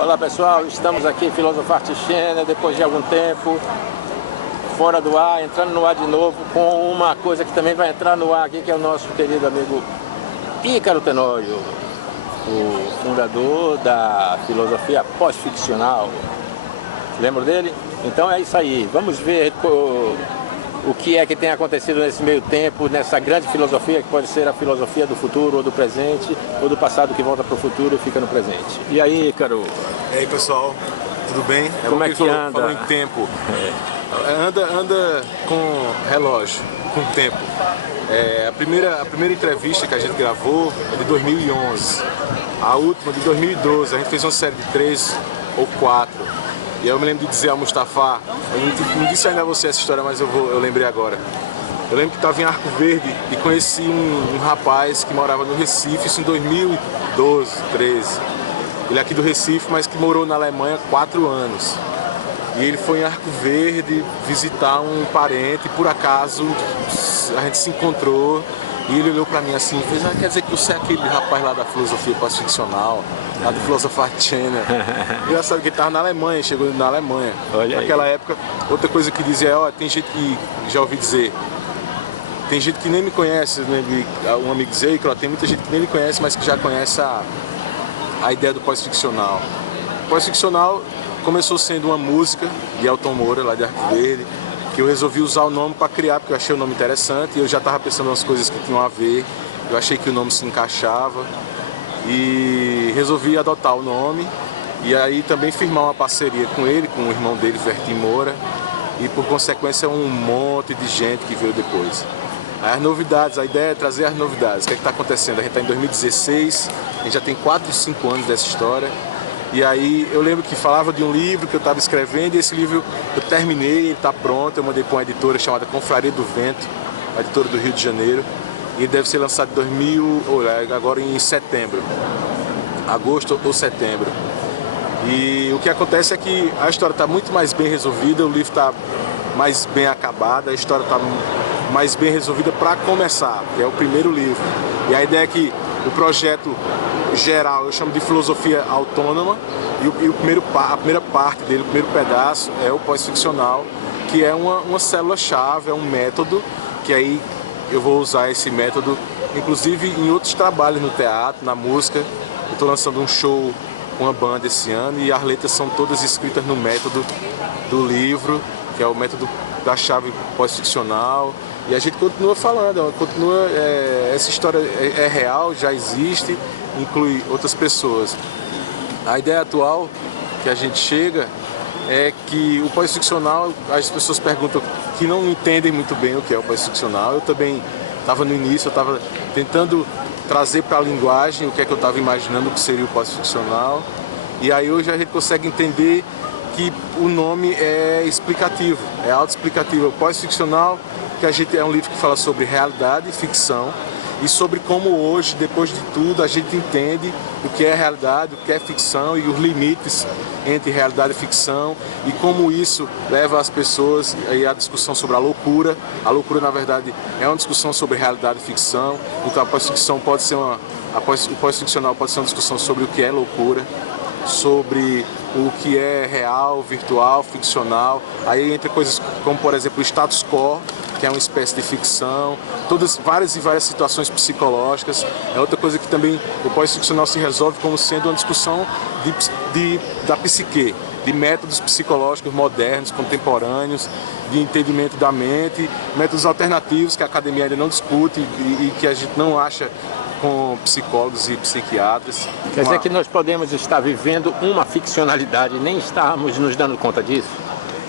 Olá pessoal, estamos aqui em Philosophy Channel depois de algum tempo fora do ar, entrando no ar de novo com uma coisa que também vai entrar no ar aqui, que é o nosso querido amigo Ícaro Tenório, o fundador da filosofia pós-ficcional. Lembra dele? Então é isso aí, vamos ver o que é que tem acontecido nesse meio tempo, nessa grande filosofia que pode ser a filosofia do futuro ou do presente, ou do passado que volta para o futuro e fica no presente. E aí, Ícaro? E aí, pessoal, tudo bem? Como é que anda? Falou em tempo. Anda com relógio, com tempo. A primeira entrevista que a gente gravou é de 2011, a última de 2012. A gente fez uma série de 3 ou 4. E eu me lembro de dizer ao Mustafa, eu não disse ainda a você essa história, mas eu lembrei agora. Eu lembro que estava em Arco Verde e conheci um rapaz que morava no Recife, isso em 2012, 13. Ele é aqui do Recife, mas que morou na Alemanha 4 anos. E ele foi em Arco Verde visitar um parente e por acaso a gente se encontrou. E ele olhou pra mim assim e fez: quer dizer que você é aquele rapaz lá da filosofia pós-ficcional, lá do Philosophy Channel. Engraçado que ele tava na Alemanha, chegou na Alemanha. Naquela época, outra coisa que dizia tem gente que, já ouvi dizer, tem gente que nem me conhece, né? Um amigo dizia que tem muita gente que nem me conhece, mas que já conhece a ideia do pós-ficcional. O pós-ficcional começou sendo uma música de Elton Moura, lá de Arco Verde, que eu resolvi usar o nome para criar, porque eu achei o nome interessante e eu já estava pensando nas coisas que tinham a ver, eu achei que o nome se encaixava e resolvi adotar o nome e aí também firmar uma parceria com ele, com o irmão dele, Vertim Moura, e por consequência um monte de gente que veio depois. As novidades, a ideia é trazer as novidades. O que é que está acontecendo? A gente está em 2016, a gente já tem 4 ou 5 anos dessa história. E aí eu lembro que falava de um livro que eu estava escrevendo e esse livro eu terminei, ele está pronto, eu mandei para uma editora chamada Confraria do Vento, uma editora do Rio de Janeiro, e ele deve ser lançado agora em setembro, agosto ou setembro. E o que acontece é que a história está muito mais bem resolvida, o livro está mais bem acabado, a história está mais bem resolvida para começar, que é o primeiro livro. E a ideia é que o projeto geral eu chamo de filosofia autônoma e a primeira parte dele, o primeiro pedaço é o pós-ficcional, que é uma célula-chave, é um método, que aí eu vou usar esse método inclusive em outros trabalhos no teatro, na música. Eu estou lançando um show com uma banda esse ano e as letras são todas escritas no método do livro, que é o método da chave pós-ficcional. E a gente continua falando, essa história é real, já existe, inclui outras pessoas. A ideia atual que a gente chega é que o pós-ficcional, as pessoas perguntam que não entendem muito bem o que é o pós-ficcional. Eu também estava no início, eu estava tentando trazer para a linguagem o que é que eu estava imaginando que seria o pós-ficcional. E aí hoje a gente consegue entender que o nome é explicativo, é autoexplicativo. O pós-ficcional, que a gente é um livro que fala sobre realidade e ficção e sobre como hoje, depois de tudo, a gente entende o que é realidade, o que é ficção e os limites entre realidade e ficção e como isso leva as pessoas à discussão sobre a loucura. A loucura, na verdade, é uma discussão sobre realidade e ficção. Então a pós-ficção pode ser o pós-ficcional pode ser uma discussão sobre o que é loucura, sobre o que é real, virtual, ficcional. Aí entra coisas como, por exemplo, o status quo, que é uma espécie de ficção, várias e várias situações psicológicas. É outra coisa que também o pós-ficcional se resolve como sendo uma discussão da psique, de métodos psicológicos modernos, contemporâneos, de entendimento da mente, métodos alternativos que a academia ainda não discute e que a gente não acha com psicólogos e psiquiatras. Quer dizer que nós podemos estar vivendo uma ficcionalidade e nem estarmos nos dando conta disso?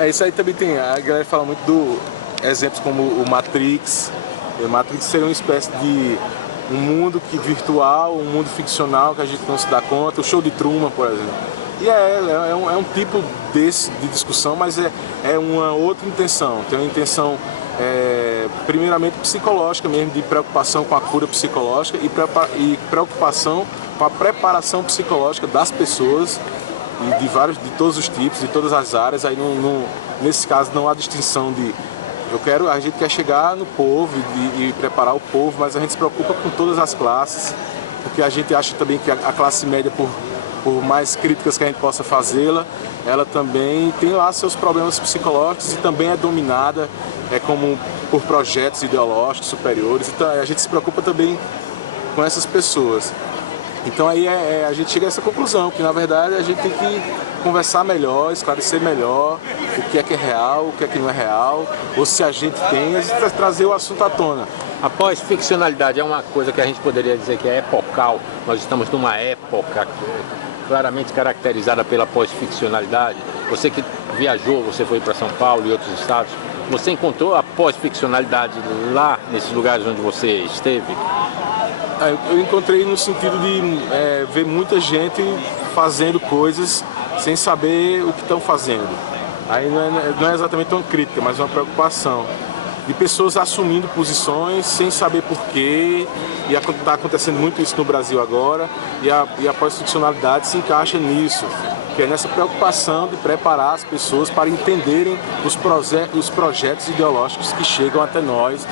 Isso aí também tem, a galera fala muito do exemplos como o Matrix. O Matrix seria uma espécie de um mundo virtual, um mundo ficcional que a gente não se dá conta. O Show de Truman, por exemplo. E é um tipo desse de discussão, mas é uma outra intenção. Tem uma intenção primeiramente psicológica mesmo, de preocupação com a cura psicológica e preocupação com a preparação psicológica das pessoas e de todos os tipos, de todas as áreas. Aí nesse caso não há distinção de a gente quer chegar no povo e preparar o povo, mas a gente se preocupa com todas as classes, porque a gente acha também que a classe média, por mais críticas que a gente possa fazê-la, ela também tem lá seus problemas psicológicos e também é dominada como por projetos ideológicos superiores. Então a gente se preocupa também com essas pessoas. Então aí a gente chega a essa conclusão, que na verdade a gente tem que conversar melhor, esclarecer melhor o que é real, o que não é real, ou se a gente tem, a gente trazer o assunto à tona. A pós-ficcionalidade é uma coisa que a gente poderia dizer que é epocal. Nós estamos numa época claramente caracterizada pela pós-ficcionalidade. Você que viajou, você foi para São Paulo e outros estados, você encontrou a pós-ficcionalidade lá, nesses lugares onde você esteve? Eu encontrei no sentido de ver muita gente fazendo coisas sem saber o que estão fazendo. Aí não é exatamente uma crítica, mas uma preocupação. De pessoas assumindo posições sem saber porquê, e está acontecendo muito isso no Brasil agora, e a pós-ficcionalidade se encaixa nisso, que é nessa preocupação de preparar as pessoas para entenderem os projetos ideológicos que chegam até nós,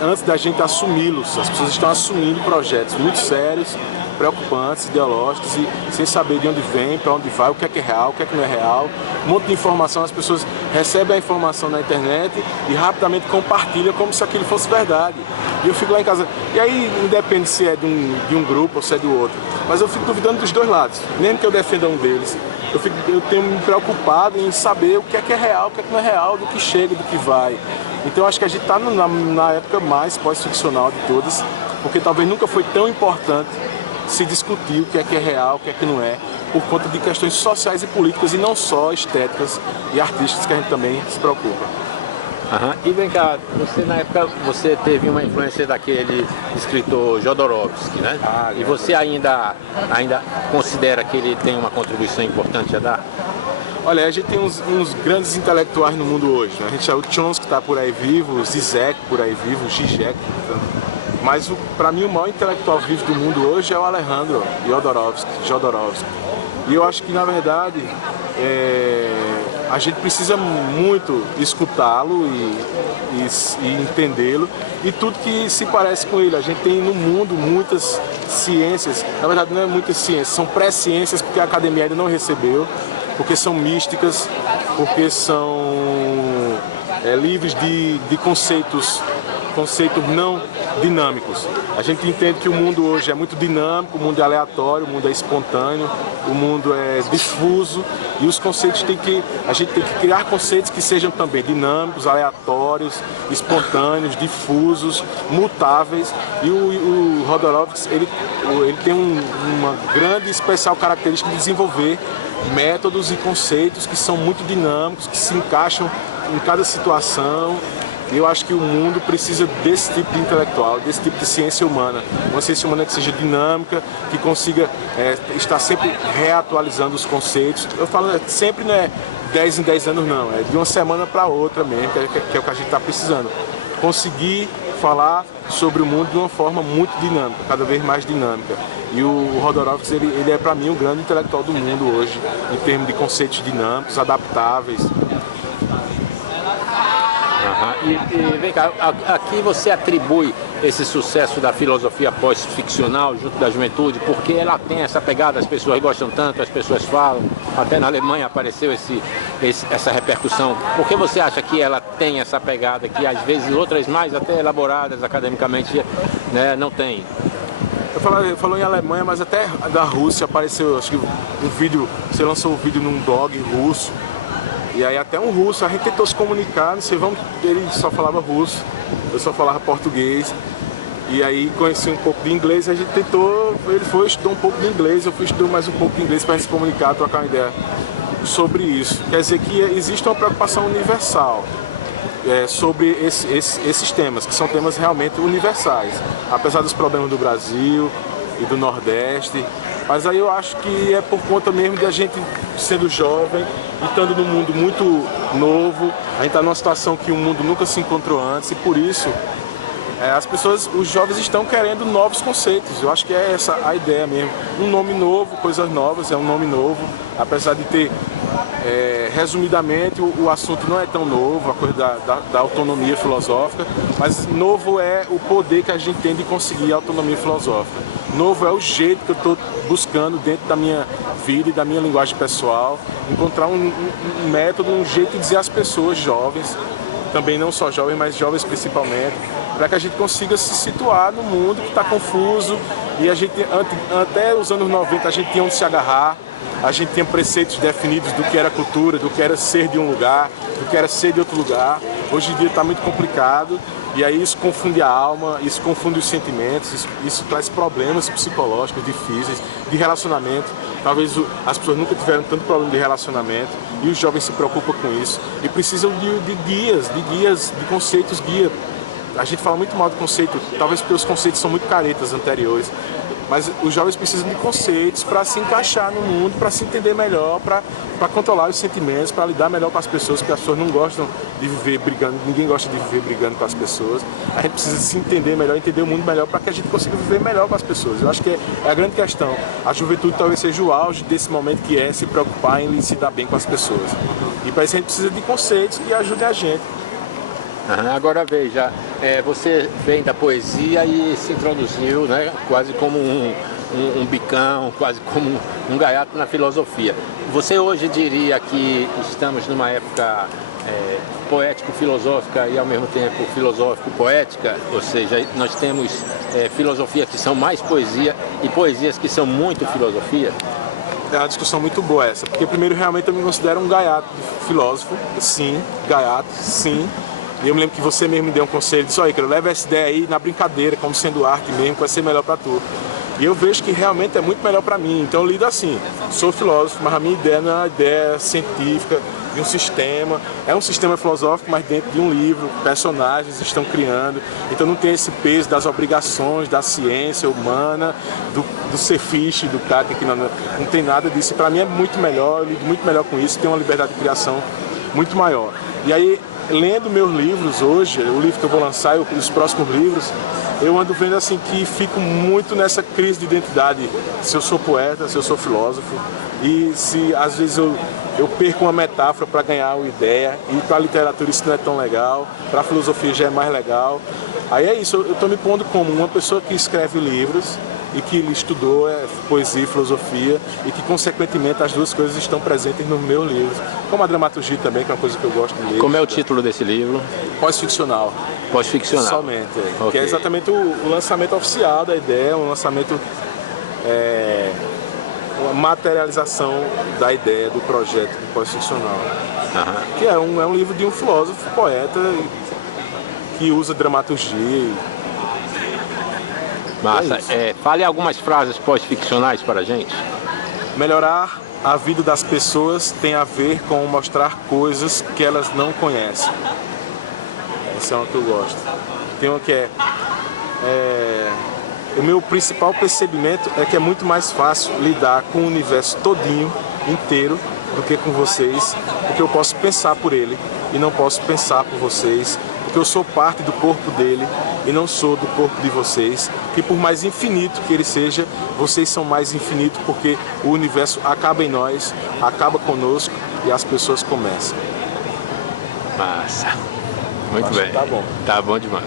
antes da gente assumi-los. As pessoas estão assumindo projetos muito sérios, preocupantes, ideológicos, e sem saber de onde vem, para onde vai, o que é real, o que não é real. Um monte de informação, as pessoas recebem a informação na internet e rapidamente compartilham como se aquilo fosse verdade. E eu fico lá em casa, e aí independe se é de um grupo ou se é do outro, mas eu fico duvidando dos dois lados, mesmo que eu defenda um deles. Eu tenho me preocupado em saber o que é real, o que não é real, do que chega, do que vai. Então acho que a gente está na época mais pós-ficcional de todas, porque talvez nunca foi tão importante se discutir o que é real, o que não é, por conta de questões sociais e políticas e não só estéticas e artísticas, que a gente também se preocupa. E vem cá, você na época você teve uma influência daquele escritor Jodorowsky, né? E você ainda considera que ele tem uma contribuição importante a dar? Olha, a gente tem uns grandes intelectuais no mundo hoje, né? A gente o Chomsky está por aí vivo, o Zizek por aí vivo, o Zizek. Mas para mim o maior intelectual vivo do mundo hoje é o Alejandro Jodorowsky. E eu acho que na verdade a gente precisa muito escutá-lo e entendê-lo, e tudo que se parece com ele. A gente tem no mundo muitas ciências, na verdade não é muitas ciências, são pré-ciências, porque a academia ainda não recebeu, porque são místicas, porque são livres de conceitos não dinâmicos. A gente entende que o mundo hoje é muito dinâmico, o mundo é aleatório, o mundo é espontâneo, o mundo é difuso, e os conceitos a gente tem que criar conceitos que sejam também dinâmicos, aleatórios, espontâneos, difusos, mutáveis. E o Jodorowsky, ele tem uma grande e especial característica de desenvolver métodos e conceitos que são muito dinâmicos, que se encaixam em cada situação. E eu acho que o mundo precisa desse tipo de intelectual, desse tipo de ciência humana. Uma ciência humana que seja dinâmica, que consiga estar sempre reatualizando os conceitos. Eu falo sempre, não é 10 em 10 anos não, é de uma semana para outra mesmo, que é o que a gente está precisando. Conseguir falar sobre o mundo de uma forma muito dinâmica, cada vez mais dinâmica. E o Jodorowsky, ele é para mim o grande intelectual do mundo hoje, em termos de conceitos dinâmicos, adaptáveis. E vem cá, aqui você atribui esse sucesso da filosofia pós-ficcional junto da juventude, porque ela tem essa pegada, as pessoas gostam tanto, as pessoas falam, até na Alemanha apareceu essa repercussão. Por que você acha que ela tem essa pegada que às vezes outras mais até elaboradas academicamente, né, não tem? Falou em Alemanha, mas até da Rússia apareceu, acho que você lançou um vídeo num blog russo. E aí até um russo, a gente tentou se comunicar, não sei, ele só falava russo, eu só falava português. E aí conheci um pouco de inglês, a gente tentou, ele foi estudar um pouco de inglês, eu fui estudar mais um pouco de inglês para a gente se comunicar, trocar uma ideia sobre isso. Quer dizer que existe uma preocupação universal sobre esses temas, que são temas realmente universais, apesar dos problemas do Brasil e do Nordeste. Mas aí eu acho que é por conta mesmo de a gente sendo jovem e estando num mundo muito novo, a gente está numa situação que o mundo nunca se encontrou antes, e por isso os jovens estão querendo novos conceitos. Eu acho que é essa a ideia mesmo. Um nome novo, coisas novas, é um nome novo, apesar de ter, resumidamente, o assunto não é tão novo, a coisa da autonomia filosófica, mas novo é o poder que a gente tem de conseguir a autonomia filosófica. Novo é o jeito que eu estou buscando dentro da minha vida e da minha linguagem pessoal, encontrar um método, um jeito de dizer às pessoas jovens, também não só jovens, mas jovens principalmente, para que a gente consiga se situar no mundo que está confuso. E a gente, até os anos 90, a gente tinha onde se agarrar, a gente tinha preceitos definidos do que era cultura, do que era ser de um lugar, do que era ser de outro lugar. Hoje em dia está muito complicado, e aí isso confunde a alma, isso confunde os sentimentos, isso traz problemas psicológicos difíceis, de relacionamento. Talvez as pessoas nunca tiveram tanto problema de relacionamento, e os jovens se preocupam com isso, e precisam de guias, de conceitos guia. A gente fala muito mal do conceito, talvez porque os conceitos são muito caretas anteriores, mas os jovens precisam de conceitos para se encaixar no mundo, para se entender melhor, para controlar os sentimentos, para lidar melhor com as pessoas, porque as pessoas não gostam de viver brigando, ninguém gosta de viver brigando com as pessoas. A gente precisa se entender melhor, entender o mundo melhor, para que a gente consiga viver melhor com as pessoas. Eu acho que é a grande questão. A juventude talvez seja o auge desse momento, que é se preocupar em se dar bem com as pessoas. E para isso a gente precisa de conceitos que ajudem a gente. Agora veja, você vem da poesia e se introduziu, né, quase como um bicão, quase como um gaiato na filosofia. Você hoje diria que estamos numa época poético-filosófica e ao mesmo tempo filosófico-poética? Ou seja, nós temos filosofias que são mais poesia e poesias que são muito filosofia? É uma discussão muito boa essa, porque primeiro realmente eu me considero um gaiato de filósofo, sim, gaiato, sim. E eu me lembro que você mesmo me deu um conselho, disse: olha, Ícaro, leva essa ideia aí na brincadeira, como sendo arte mesmo, que vai ser melhor para tu. E eu vejo que realmente é muito melhor para mim, então eu lido assim, sou filósofo, mas a minha ideia não é uma ideia científica, de um sistema, é um sistema filosófico, mas dentro de um livro, personagens estão criando, então não tem esse peso das obrigações da ciência humana, do ser fiche, do cara, que não tem nada disso. Para mim é muito melhor, eu lido muito melhor com isso, tenho uma liberdade de criação muito maior. E aí, lendo meus livros hoje, o livro que eu vou lançar e os próximos livros, eu ando vendo assim que fico muito nessa crise de identidade, se eu sou poeta, se eu sou filósofo, e se às vezes eu perco uma metáfora para ganhar uma ideia, e para a literatura isso não é tão legal, para a filosofia já é mais legal. Aí é isso, eu estou me pondo como uma pessoa que escreve livros e que estudou poesia e filosofia, e que consequentemente as duas coisas estão presentes nos meus livros, como a dramaturgia também, que é uma coisa que eu gosto de ler. Como é o título desse livro? Pós-ficcional. Pós-ficcional. Somente, Okay. Que é exatamente o lançamento oficial da ideia, um lançamento, uma materialização da ideia do projeto do pós-ficcional. Que é um livro de um filósofo, poeta, que usa dramaturgia. Massa. Fale algumas frases pós-ficcionais para a gente. Melhorar a vida das pessoas tem a ver com mostrar coisas que elas não conhecem. Essa é uma que eu gosto. Tem uma que o meu principal percebimento é que é muito mais fácil lidar com o universo todinho, inteiro, do que com vocês, porque eu posso pensar por ele e não posso pensar por vocês, porque eu sou parte do corpo dele e não sou do corpo de vocês, que por mais infinito que ele seja, vocês são mais infinitos, porque o universo acaba em nós, acaba conosco e as pessoas começam. Massa. Muito bem. Tá bom. Tá bom demais.